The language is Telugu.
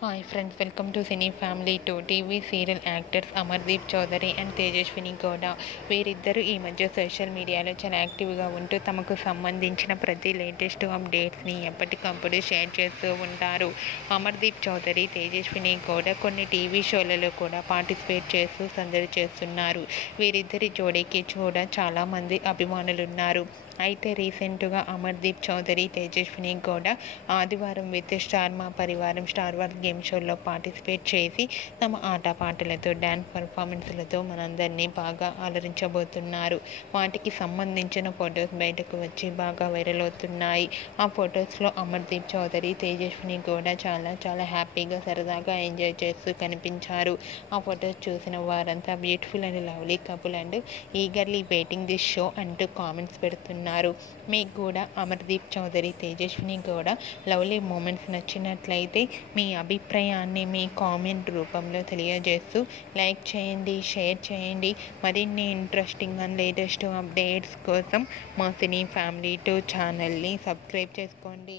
Hi friends, welcome to cine family 2 TV serial actors Amardeep Chowdary and Tejaswini Gowda. వీరిద్దరూ ఈ మధ్య సోషల్ మీడియాలో చాలా యాక్టివ్గా ఉంటూ తమకు సంబంధించిన ప్రతి లేటెస్ట్ అప్డేట్స్ని ఎప్పటికప్పుడు షేర్ చేస్తూ ఉంటారు. అమర్దీప్ చౌదరి, తేజస్విని గౌడ కొన్ని టీవీ షోలలో కూడా పార్టిసిపేట్ చేస్తూ సందడి చేస్తున్నారు. వీరిద్దరి జోడీకి కూడా చాలామంది అభిమానులున్నారు. అయితే రీసెంట్గా అమర్దీప్ చౌదరి, తేజస్విని గౌడ ఆదివారం విత్ స్టార్ మా పరివారం స్టార్ వార్ గేమ్ షోలో పార్టిసిపేట్ చేసి తమ ఆటపాటలతో డ్యాన్స్ పర్ఫార్మెన్స్లతో మనందరినీ బాగా అలరించబోతున్నారు. వాటికి సంబంధించిన ఫొటోస్ బయటకు వచ్చి బాగా వైరల్ అవుతున్నాయి. ఆ ఫొటోస్లో అమర్దీప్ చౌదరి, తేజస్విని గౌడ చాలా హ్యాపీగా సరదాగా ఎంజాయ్ చేస్తూ కనిపించారు. ఆ ఫొటోస్ చూసిన వారంతా beautiful and lovely couple and eagerly waiting this show అంటూ కామెంట్స్ పెడుతున్నారు. మీకు కూడా అమర్దీప్ చౌదరి, తేజస్విని గౌడ లవ్లీ మూమెంట్స్ నచ్చినట్లయితే మీ అభిప్రాయాన్ని మీ కామెంట్ రూపంలో తెలియజేస్తూ లైక్ చేయండి, షేర్ చేయండి. మరిన్ని ఇంట్రెస్టింగ్ అండ్ లేటెస్ట్ అప్డేట్స్ కోసం మా సినీ ఫ్యామిలీ 2 ఛానల్ని సబ్స్క్రైబ్ చేసుకోండి.